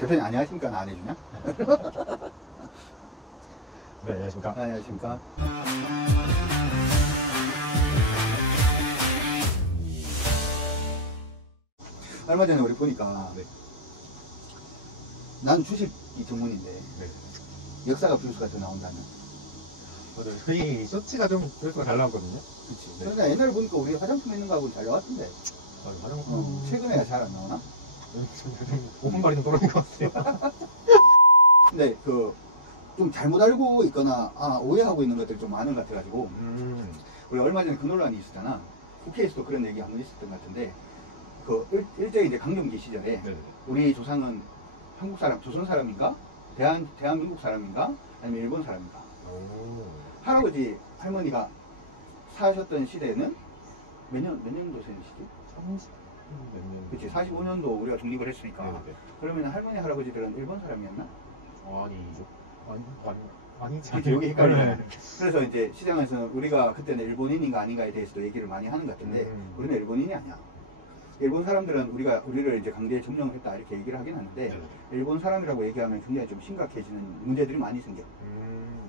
대표님 안녕하십니까? 나 안 해주냐? 네, 안녕하십니까. 안녕하십니까? 얼마 전에 우리 보니까 네. 난 주식이 전문인데 네. 역사가 조회수가 더 나온다는. 맞아요. 이 쇼츠가 좀 조회수가 잘 나왔거든요. 그치. 네. 그러니까 옛날에 보니까 우리 화장품 있는 거하고 잘 나왔던데. 화장품. 최근에 잘 안 나오나? 요즘 5분발이 좀 떨어진 것 같아요. 근데 좀 잘못 알고 있거나 오해하고 있는 것들이 좀 많은 것 같아가지고 우리 얼마 전에 그 논란이 있었잖아. 국회에서도 그런 얘기 한번 있었던 것 같은데 일제히 이제 강점기 시절에 네네. 우리 조상은 한국 사람, 조선 사람인가? 대한민국 사람인가? 아니면 일본 사람인가? 오. 할아버지, 할머니가 사셨던 시대는 몇 년도 세시지? 30 몇 년. 그치, 45년도 우리가 독립을 했으니까. 네네. 그러면 할머니, 할아버지들은 일본 사람이었나? 아니죠. 아니지. 그치, 여기 헷갈리네. 네. 그래서 이제 시장에서는 우리가 그때는 일본인인가 아닌가에 대해서도 얘기를 많이 하는 것 같은데, 우리는 일본인이 아니야. 일본 사람들은 우리를 이제 강제에 점령했다 이렇게 얘기를 하긴 하는데, 네네. 일본 사람이라고 얘기하면 굉장히 좀 심각해지는 문제들이 많이 생겨.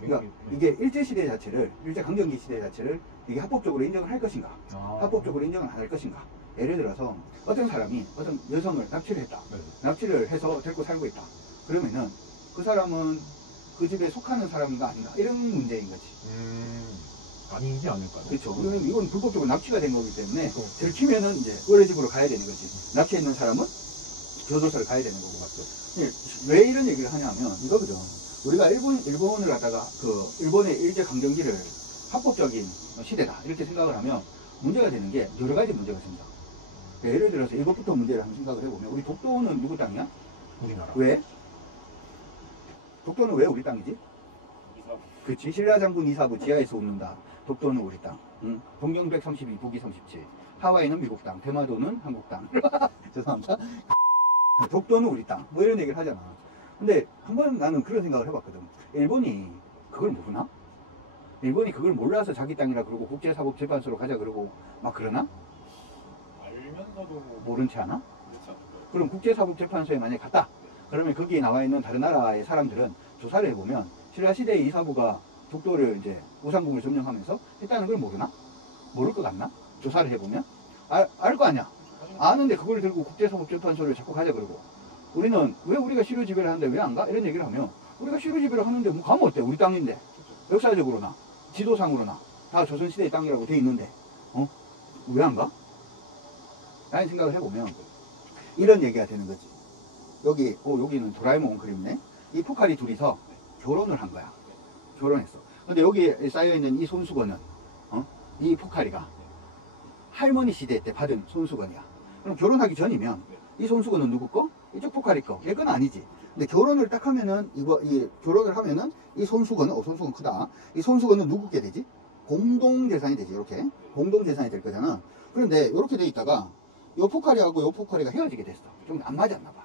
그러니까 네. 이게 일제 강점기 시대 자체를 이게 합법적으로 인정을 할 것인가, 합법적으로 인정을 안 할 것인가. 예를 들어서 어떤 사람이 어떤 여성을 납치를 했다. 네. 납치를 해서 데리고 살고 있다. 그러면은 그 사람은 그 집에 속하는 사람인가 아닌가 이런 문제인 거지. 아니지 않을까요? 그렇죠. 그러면 이건 불법적으로 납치가 된 거기 때문에 그렇죠. 들키면은 이제 어뢰집으로 가야 되는 거지. 납치했는 사람은 교도소를 가야 되는 거고. 맞죠. 왜 이런 얘기를 하냐면 이거거든. 우리가 일본을 갖다가 일본의 일제 강점기를 합법적인 시대다 이렇게 생각을 하면 문제가 되는 게 여러 가지 문제가 생겨. 예를 들어서 이것부터 문제를 한번 생각을 해보면 우리 독도는 누구 땅이야? 우리나라. 왜? 독도는 왜 우리 땅이지? 그치. 신라장군 이사부 지하에서 웃는다. 독도는 우리 땅. 응? 동경 132, 북위 37. 하와이는 미국 땅. 대마도는 한국 땅. 죄송합니다. 독도는 우리 땅. 뭐 이런 얘기를 하잖아. 근데 한번 나는 그런 생각을 해봤거든. 일본이 그걸 모르나? 일본이 그걸 몰라서 자기 땅이라 그러고 국제사법재판소로 가자 그러고 막 그러나? 알면서도 모른 채 하나? 그렇지 않을까요? 그럼 국제사법재판소에 만약에 갔다. 그러면 거기에 나와 있는 다른 나라의 사람들은 조사를 해보면 신라시대의 이사부가 독도를 이제 우상국을 점령하면서 했다는 걸 모르나? 모를 것 같나? 조사를 해보면? 알 거 아니야? 아는데 그걸 들고 국제사법재판소를 자꾸 가자 그러고 우리는 왜 우리가 시료지배를 하는데 왜 안 가? 이런 얘기를 하면 우리가 시료지배를 하는데 뭐 가면 어때? 우리 땅인데 역사적으로나 지도상으로나 다 조선시대의 땅이라고 돼 있는데 왜 안 가? 라는 생각을 해보면 이런 얘기가 되는 거지. 여기는 도라에몽 그림네. 이 포칼이 둘이서 결혼을 한 거야. 결혼했어. 근데 여기에 쌓여있는 이 손수건은 이 포칼이가 할머니 시대 때 받은 손수건이야. 그럼 결혼하기 전이면 이 손수건은 누구 거? 이쪽 포칼이 거. 얘 건 아니지. 근데 결혼을 딱 하면은 결혼을 하면은 이 손수건은 손수건 크다. 이 손수건은 누구 게 되지? 공동 재산이 되지. 이렇게 공동 재산이 될 거잖아. 그런데 이렇게 돼 있다가 요 포칼이하고 요 포칼이가 헤어지게 됐어. 좀 안 맞았나 봐.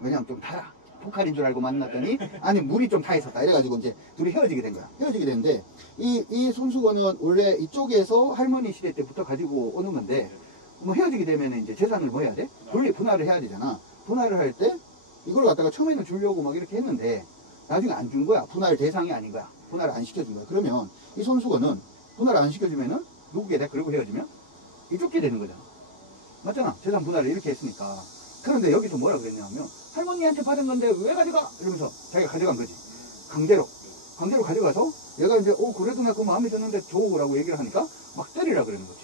왜냐면 좀 달아. 포칼인 줄 알고 만났더니 아니 물이 좀 타 있었다. 이래가지고 이제 둘이 헤어지게 된 거야. 헤어지게 됐는데 이 손수건은 원래 이쪽에서 할머니 시대 때부터 가지고 오는 건데 뭐 헤어지게 되면 이제 재산을 뭐 해야 돼? 분할을 해야 되잖아. 분할을 할 때 이걸 갖다가 처음에는 주려고 막 이렇게 했는데 나중에 안 준 거야. 분할 대상이 아닌 거야. 분할을 안 시켜준 거야. 그러면 이 손수건은 분할 안 시켜주면은 누구게 돼? 그리고 헤어지면 이쪽게 되는 거잖아. 맞잖아. 재산 분할을 이렇게 했으니까. 그런데 여기서 뭐라 그랬냐면 할머니한테 받은 건데 왜 가져가? 이러면서 자기가 가져간 거지. 강제로 가져가서 얘가 이제 그래도 나 그거 마음에 드는데 줘라고 얘기를 하니까 막 때리라 그러는 거지.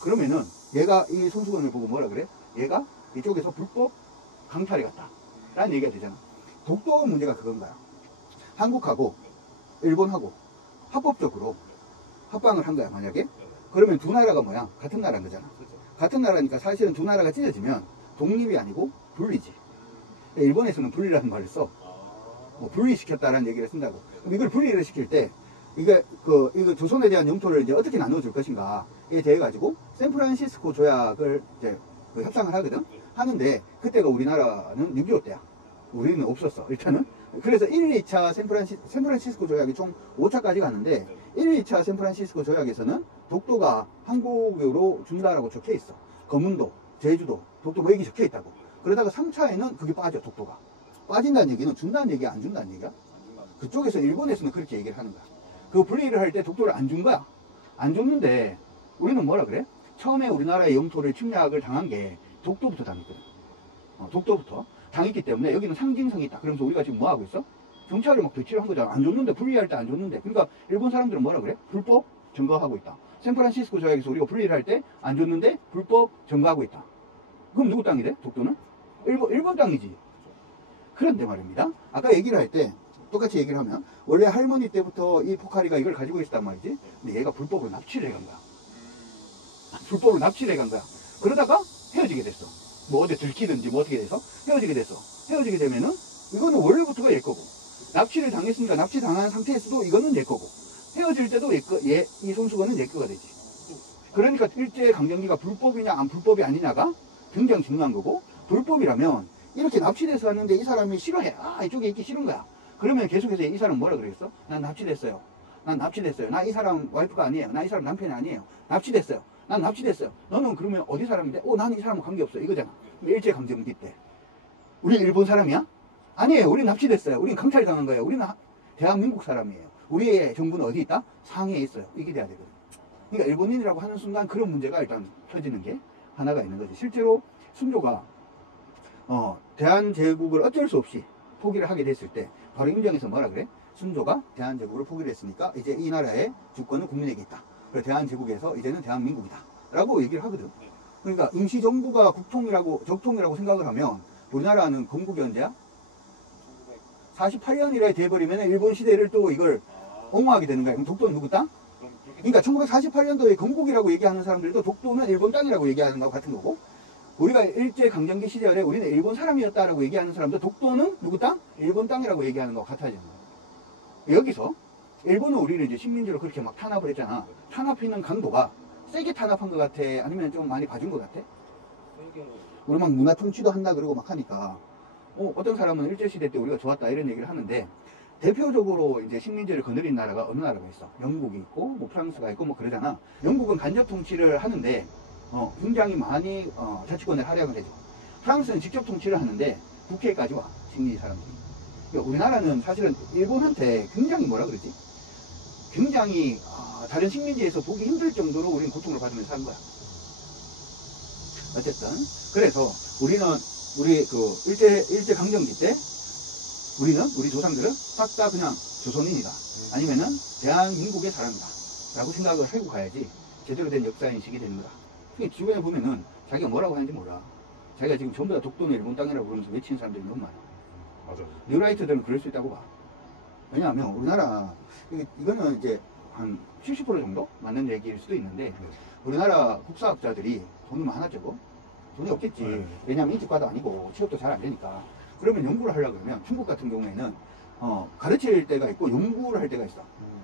그러면은 얘가 이 손수건을 보고 뭐라 그래? 얘가 이쪽에서 불법 강탈해 갔다 라는 얘기가 되잖아. 독도 문제가 그건 거야. 한국하고 일본하고 합법적으로 합방을 한 거야. 만약에 그러면 두 나라가 뭐야? 같은 나라인 거잖아. 같은 나라니까 사실은 두 나라가 찢어지면 독립이 아니고 분리지. 일본에서는 분리라는 말을 써. 분리시켰다라는 얘기를 쓴다고. 그럼 이걸 분리를 시킬 때 이거 조선에 대한 영토를 이제 어떻게 나눠줄 것인가에 대해 가지고 샌프란시스코 조약을 이제 협상을 하거든. 하는데 그때가 우리나라는 6.25 때야. 우리는 없었어. 일단은. 그래서 1, 2차 샌프란시스코 조약이 총 5차까지 갔는데 1, 2차 샌프란시스코 조약에서는 독도가 한국으로 준다라고 적혀 있어. 거문도, 제주도, 독도 뭐 얘기 적혀 있다고. 그러다가 3차에는 그게 빠져, 독도가. 빠진다는 얘기는 준다는 얘기야, 안 준다는 얘기야? 그쪽에서 일본에서는 그렇게 얘기를 하는 거야. 그 분리를 할 때 독도를 안 준 거야. 안 줬는데 우리는 뭐라 그래? 처음에 우리나라의 영토를 침략을 당한 게 독도부터 당했거든. 독도부터 당했기 때문에 여기는 상징성이 있다. 그러면서 우리가 지금 뭐 하고 있어? 경찰을 막 배치를 한 거잖아. 안 줬는데, 분리할 때 안 줬는데. 그러니까 일본 사람들은 뭐라 그래? 불법 점거하고 있다. 샌프란시스코 조약에서 우리가 분리를 할 때 안 줬는데 불법 점거하고 있다. 그럼 누구 땅이 돼? 독도는? 일본 땅이지. 그런데 말입니다. 아까 얘기를 할 때 똑같이 얘기를 하면 원래 할머니 때부터 이 포카리가 이걸 가지고 있었단 말이지. 근데 얘가 불법으로 납치를 해간 거야. 불법으로 납치를 해간 거야. 그러다가 헤어지게 됐어. 뭐 어디 들키든지 뭐 어떻게 돼서 헤어지게 됐어. 헤어지게 되면은 이거는 원래부터가 얘 거고, 납치를 당했으니까 납치 당한 상태에서도 이거는 얘 거고, 헤어질 때도 이 손수건은 얘 거가 되지. 그러니까 일제강점기가 불법이냐 안 불법이 아니냐가 굉장히 중요한 거고, 불법이라면 이렇게 납치돼서 왔는데 이 사람이 싫어해. 아, 이쪽에 있기 싫은 거야. 그러면 계속해서 이 사람 뭐라 그러겠어? 난 납치됐어요. 난 납치됐어요. 나 이 사람 와이프가 아니에요. 나 이 사람 남편이 아니에요. 납치됐어요. 난 납치됐어요. 너는 그러면 어디 사람인데? 나는 이 사람은 관계없어. 이거잖아. 일제강점기 때. 우리 일본 사람이야? 아니에요. 우린 납치됐어요. 우린 강탈당한 거예요. 우리는 대한민국 사람이에요. 우리의 정부는 어디 있다? 상해에 있어요. 이게 돼야 되거든. 그러니까 일본인이라고 하는 순간 그런 문제가 일단 터지는 게 하나가 있는 거지. 실제로 순조가 대한제국을 어쩔 수 없이 포기를 하게 됐을 때 바로 임정에서 뭐라 그래? 순조가 대한제국을 포기를 했으니까 이제 이 나라의 주권은 국민에게 있다. 그래서 대한제국에서 이제는 대한민국이다 라고 얘기를 하거든. 그러니까 임시정부가 적통이라고 생각을 하면 우리나라는 건국이 언제야? 48년이라 돼버리면 일본 시대를 또 이걸 옹호하게 되는 거야. 그럼 독도는 누구 땅? 그러니까 1948년도에 건국이라고 얘기하는 사람들도 독도는 일본 땅이라고 얘기하는 거와 같은 거고, 우리가 일제강점기 시절에 우리는 일본 사람이었다라고 얘기하는 사람도 독도는 누구 땅? 일본 땅이라고 얘기하는 거와 같아지는 거야. 여기서 일본은 우리를 이제 식민지로 그렇게 막 탄압을 했잖아. 탄압하는 강도가 세게 탄압한 것 같아? 아니면 좀 많이 봐준 것 같아? 우리 막 문화 통치도 한다 그러고 막 하니까 어떤 사람은 일제시대 때 우리가 좋았다 이런 얘기를 하는데, 대표적으로 이제 식민지를 거느린 나라가 어느 나라가 있어? 영국이 있고 뭐 프랑스가 있고 뭐 그러잖아. 영국은 간접 통치를 하는데 굉장히 많이 자치권을 활용을 해줘. 프랑스는 직접 통치를 하는데 국회까지 와, 식민지 사람들이. 그러니까 우리나라는 사실은 일본한테 굉장히 뭐라 그러지? 굉장히 다른 식민지에서 보기 힘들 정도로 우리는 고통을 받으면서 산 거야. 어쨌든 그래서 우리 그 일제 강점기 때 우리 조상들은 싹 다 그냥 조선인이다, 아니면은 대한민국의 사람이다 라고 생각을 하고 가야지 제대로 된 역사인식이 되는 거다. 그러니까 주변에 보면은 자기가 뭐라고 하는지 몰라. 자기가 지금 전부 다 독도는 일본 땅이라고 그러면서 외치는 사람들이 너무 많아. 맞아. 뉴라이트들은 그럴 수 있다고 봐. 왜냐하면 우리나라 이거는 이제 한 70% 정도 맞는 얘기일 수도 있는데, 우리나라 국사학자들이 돈이 많았죠. 돈이 없겠지. 왜냐하면 인직과도 아니고 취업도 잘 안 되니까. 그러면 연구를 하려고 그러면 중국 같은 경우에는 가르칠 때가 있고 연구를 할 때가 있어.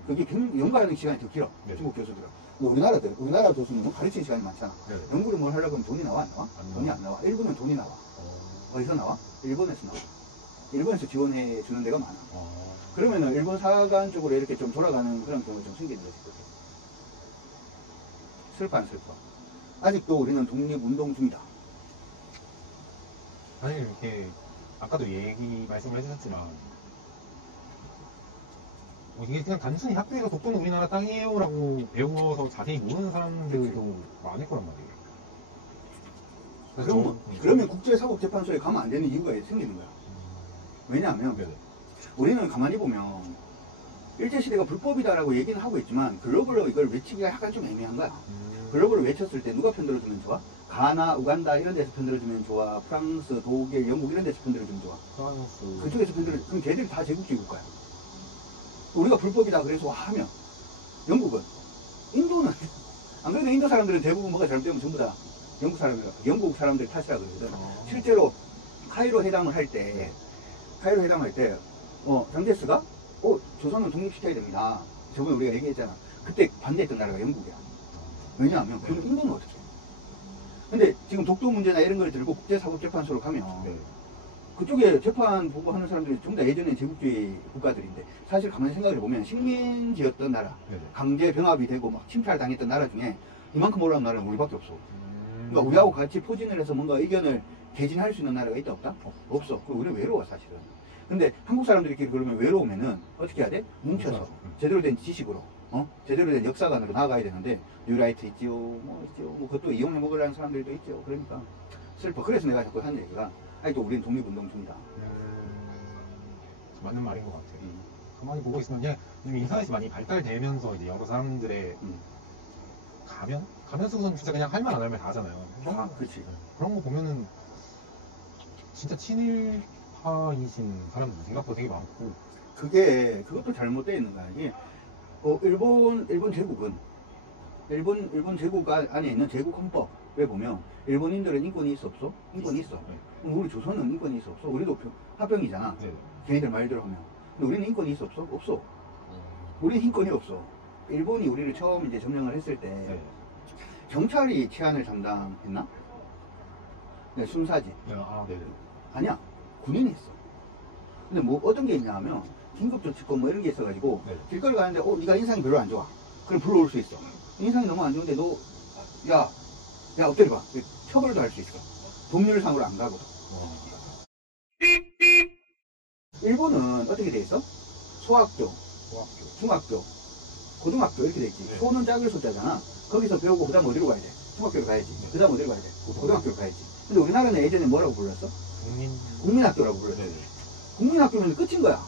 그게 연구하는 시간이 더 길어. 네. 중국 교수들은. 우리나라 교수는 가르치는 시간이 많잖아. 네. 연구를 뭘 하려고 하면 돈이 나와, 안 나와? 안 돈이 나와. 안 나와. 일본은 돈이 나와. 어디서 나와? 일본에서 나와. 일본에서 지원해 주는 데가 많아. 그러면은 일본 사관 쪽으로 이렇게 좀 돌아가는 그런 경우가 좀 생기는 거지. 슬퍼 안 슬퍼? 아직도 우리는 독립운동 중이다. 아니, 이렇게 아까도 말씀을 해주셨지만 이게 그냥 단순히 학교에서 독도는 우리나라 땅이에요 라고 배워서 자세히 모르는 사람들도 많을 거란 말이에요. 그래서 그러면 국제사법재판소에 가면 안 되는 이유가 생기는 거야. 왜냐하면 우리는 가만히 보면 일제시대가 불법이다라고 얘기는 하고 있지만 글로벌로 이걸 외치기가 약간 좀 애매한 거야. 글로벌로 외쳤을 때 누가 편들어주면 좋아? 가나, 우간다 이런 데서 편들어주면 좋아? 프랑스, 독일, 영국 이런 데서 편들어주면 좋아? 프랑스. 그쪽에서 그럼 걔들이 다 제국주의 국가야. 우리가 불법이다 그래서 하면, 영국은, 인도는 안 그래도 인도 사람들은 대부분 뭐가 잘못되면 전부 다 영국 사람들 탓이라 그러거든. 실제로 카이로 회담을 할 때 장제스가 조선은 독립시켜야 됩니다. 저번에 우리가 얘기했잖아. 그때 반대했던 나라가 영국이야. 왜냐하면 그럼 인도는 어떻게 해? 근데 지금 독도 문제나 이런 걸 들고 국제사법재판소로 가면 그쪽에 재판 보고 하는 사람들이 전부 다 예전에 제국주의 국가들인데, 사실 가만히 생각을 해보면 식민지였던 나라, 강제 병합이 되고 막 침탈 당했던 나라 중에 이만큼 올라온 나라는 우리밖에 없어. 그러니까 우리하고 같이 포진을 해서 뭔가 의견을 개진할 수 있는 나라가 있다 없다? 없어. 그리고 우리는 외로워 사실은. 근데 한국 사람들끼리 그러면 외로우면은 어떻게 해야 돼? 뭉쳐서 제대로 된 지식으로 제대로 된 역사관으로 나아가야 되는데 뉴라이트 있지요, 뭐 있지요, 뭐 그것도 이용해 먹으려는 사람들도 있죠. 그러니까 슬퍼. 그래서 내가 자꾸 하는 얘기가 아직도 우리는 독립운동 중이다. 맞는 말인 것 같아요. 가만히 보고 있으면 그냥 요즘 인터넷이 많이 발달되면서 이제 여러 사람들의 가면 쓰고서는 진짜 그냥 할 말 안 할 말 다 하잖아요. 그렇지. 그런 거 보면은 진짜 친일파이신 사람들 생각보다 되게 많고. 그것도 잘못되어 있는 거야. 이게 일본 제국은 일본 제국 안에 있는 제국 헌법에 보면 일본인들은 인권이 있어 없어? 인권이 있어. 그럼 우리 조선은 인권이 있어 없어? 우리도 합병이잖아. 네. 걔네들 말대로 하면. 근데 우리는 인권이 있어 없어? 없어. 우리는 인권이 없어. 일본이 우리를 처음 이제 점령을 했을 때 네. 경찰이 치안을 담당했나? 네, 순사지. 네. 네. 아니야. 군인이 했어. 근데 뭐 어떤 게 있냐 하면 긴급조치권 뭐 이런 게 있어가지고 네. 길거리 가는데 네가 인상이 별로 안 좋아. 그럼 불러올 수 있어. 인상이 너무 안 좋은데 야 엎드려봐. 처벌도 할 수 있어. 법률상으로 안 가고. 일본은 어떻게 돼 있어? 소학교, 중학교, 고등학교 이렇게 돼 있지. 네. 소는 작을 소자잖아. 거기서 배우고 그 다음 어디로 가야 돼? 중학교로 가야지. 그 다음 어디로 가야 돼? 고등학교로 가야지. 근데 우리나라는 예전에 뭐라고 불렀어? 국민학교라고 불렀어. 네. 국민학교면 끝인 거야.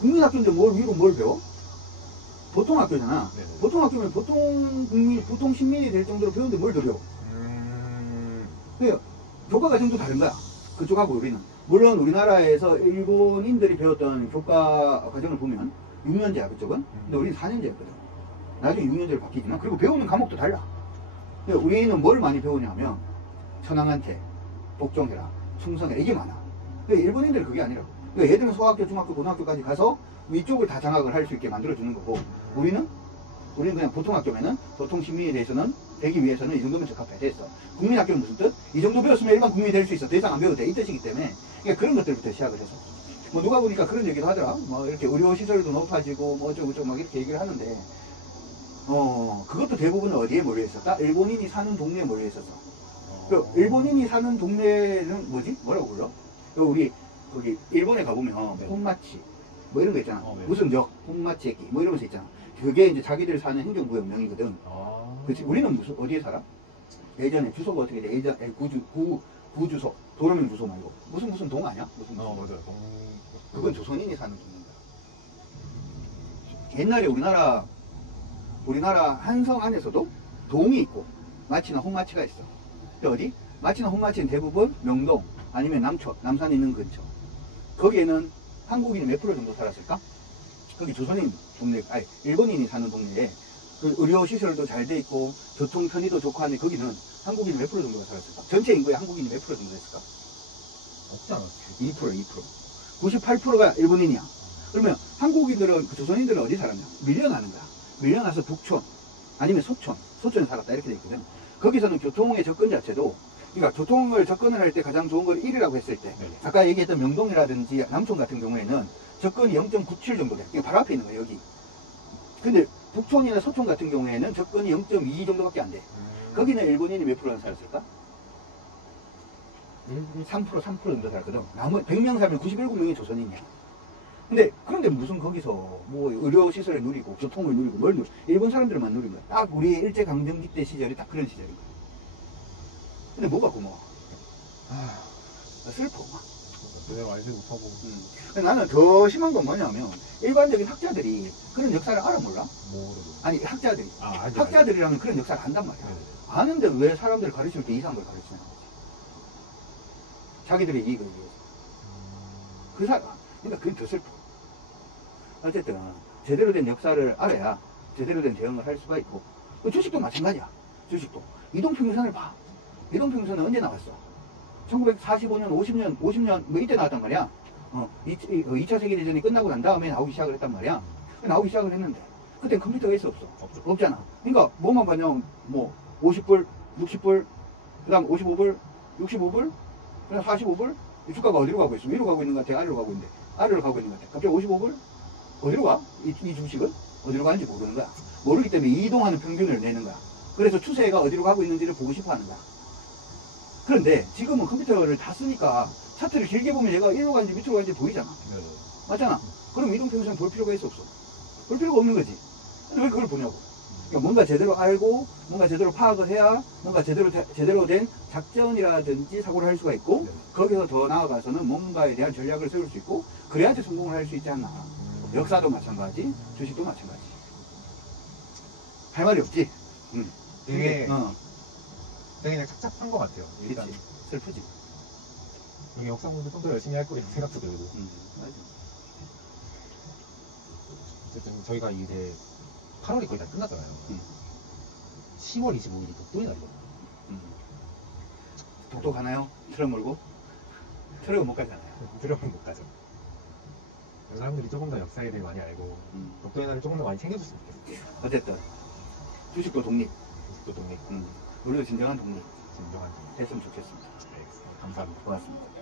국민학교인데 위로 뭘 배워? 보통학교잖아. 네. 보통학교면 보통 시민이 될 정도로 배우는데 뭘 더 배워? 그러니까 교과 과정도 다른 거야. 그쪽하고 우리는. 물론 우리나라에서 일본인들이 배웠던 교과 과정을 보면 6년제야 그쪽은. 근데 우리는 4년제였거든. 나중에 6년제로 바뀌지만 그리고 배우는 과목도 달라. 근데 우리는 뭘 많이 배우냐면 천황한테 복종해라, 충성해라 이게 많아. 근데 일본인들은 그게 아니라고. 그러니까 얘들은 소학교, 중학교, 고등학교까지 가서 위쪽을 다 장악을 할 수 있게 만들어주는 거고 우리는 그냥 보통학교면은 보통 시민이 대해서는 되기 위해서는 이 정도면 적합해 됐어. 국민학교는 무슨 뜻? 이 정도 배웠으면 일반 국민이 될 수 있어. 더 이상 안 배워도 돼. 이 뜻이기 때문에 그러니까 그런 것들부터 시작을 해서 뭐 누가 보니까 그런 얘기도 하더라. 뭐 이렇게 의료시설도 높아지고 뭐 어쩌고저쩌고 막 이렇게 얘기를 하는데 그것도 대부분 어디에 몰려 있었다? 일본인이 사는 동네에 몰려 있었어. 일본인이 사는 동네는 뭐지? 뭐라고 불러? 우리 거기 일본에 가보면 네. 혼마치 뭐 이런 거 있잖아. 네. 무슨 역, 혼마치에기 뭐 이러면서 있잖아. 그게 이제 자기들 사는 행정구역명이거든. 그렇지. 우리는 무슨 어디에 살아? 예전에 주소가 어떻게 돼? 예전에 구주소, 도로명 주소 말고 무슨 동 아니야? 맞아요. 그건 조선인이 사는 동네인가. 옛날에 우리나라 한성 안에서도 동이 있고 마치나 홍마치가 있어. 근데 어디? 마치나 홍마치는 대부분 명동 아니면 남촌, 남산 있는 근처. 거기에는 한국인이 몇 프로 정도 살았을까? 거기 조선인 동네, 일본인이 사는 동네에 그 의료시설도 잘 돼 있고 교통 편의도 좋고 하는데 거기는 한국인이 몇 프로 정도가 살았을까? 전체 인구의 한국인이 몇 프로 정도 됐을까? 없지 않았어요. 2%. 98%가 일본인이야. 그러면 한국인들은, 조선인들은 어디 살았냐? 밀려나는 거야. 밀려나서 북촌, 아니면 소촌에 살았다. 이렇게 돼 있거든. 거기서는 교통의 접근 자체도, 그러니까 교통을 접근을 할 때 가장 좋은 걸 1이라고 했을 때, 네. 아까 얘기했던 명동이라든지 남촌 같은 경우에는 접근이 0.97 정도 돼. 그러니까 바로 앞에 있는 거야, 여기. 근데 북촌이나 소촌 같은 경우에는 접근이 0.2 정도밖에 안 돼. 거기는 일본인이 몇 프로나 살았을까? 3% 정도 살거든. 나머지 100명 살면 97명이 조선인이야. 그런데 무슨 거기서 뭐 의료시설을 누리고 교통을 누리고 뭘 누리고 일본 사람들만 누린 거야. 딱 우리 일제강점기 때 시절이 딱 그런 시절인 거야. 근데 뭐가 고마워? 슬퍼. 그대로 알지 못하고. 근데 나는 더 심한 건 뭐냐면 일반적인 학자들이 그런 역사를 알아 몰라? 모르고. 아니 학자들이. 알죠. 학자들이라면 그런 역사를 안단 말이야. 네. 아는데 왜 사람들 가르칠 때 이상한 걸 가르치냐? 자기들의 이익을 위해서. 그러니까 그게 더 슬퍼. 어쨌든 제대로 된 역사를 알아야 제대로 된 대응을 할 수가 있고 주식도 마찬가지야. 주식도 이동평균선을 봐. 이동평균선은 언제 나왔어? 1945년, 50년 뭐 이때 나왔단 말이야. 2차 세계대전이 끝나고 난 다음에 나오기 시작을 했단 말이야. 나오기 시작을 했는데 그땐 컴퓨터가 있어 없어? 없잖아. 그러니까 뭐만 봤냐면 뭐 50불, 60불, 그 다음 55불, 65불, 그다음 45불. 이 주가가 어디로 가고 있어? 위로 가고 있는 것 같아? 아래로 가고 있는데 아래로 가고 있는 것 같아. 갑자기 55불? 어디로 가? 이 주식은? 어디로 가는지 모르는 거야. 모르기 때문에 이동하는 평균을 내는 거야. 그래서 추세가 어디로 가고 있는지를 보고 싶어 하는 거야. 그런데 지금은 컴퓨터를 다 쓰니까 차트를 길게 보면 얘가 일로 가는지 밑으로 가는지 보이잖아. 네. 맞잖아. 그럼 이동평수는 볼 필요가 있어 없어? 볼 필요가 없는 거지. 근데 왜 그걸 보냐고. 그러니까 뭔가 제대로 알고 뭔가 제대로 파악을 해야 뭔가 제대로 된 작전이라든지 사고를 할 수가 있고 네. 거기서 더 나아가서는 뭔가에 대한 전략을 세울 수 있고 그래야지 성공을 할 수 있지 않나. 역사도 마찬가지, 주식도 마찬가지. 할 말이 없지. 되게 어, 되게 그냥 착잡한 것 같아요. 일단 그렇지. 슬프지. 이게 역사 공부 좀 더 열심히 할 거라는 생각도 들고. 맞아. 어쨌든 저희가 이제 8월이 거의 다 끝났잖아요. 10월 25일이 독도의 날이거든요. 독도 가나요? 트럭 몰고? 트럭은 못 가잖아요. 들어가면 못 가죠. 사람들이 조금 더 역사에 대해 많이 알고 독도의 날을 조금 더 많이 챙겨줬으면 좋겠어요. 어쨌든 주식도 독립, 독도 독립 우리도 진정한 독립 진정한 했으면 좋겠습니다. 알겠습니다. 감사합니다. 고맙습니다.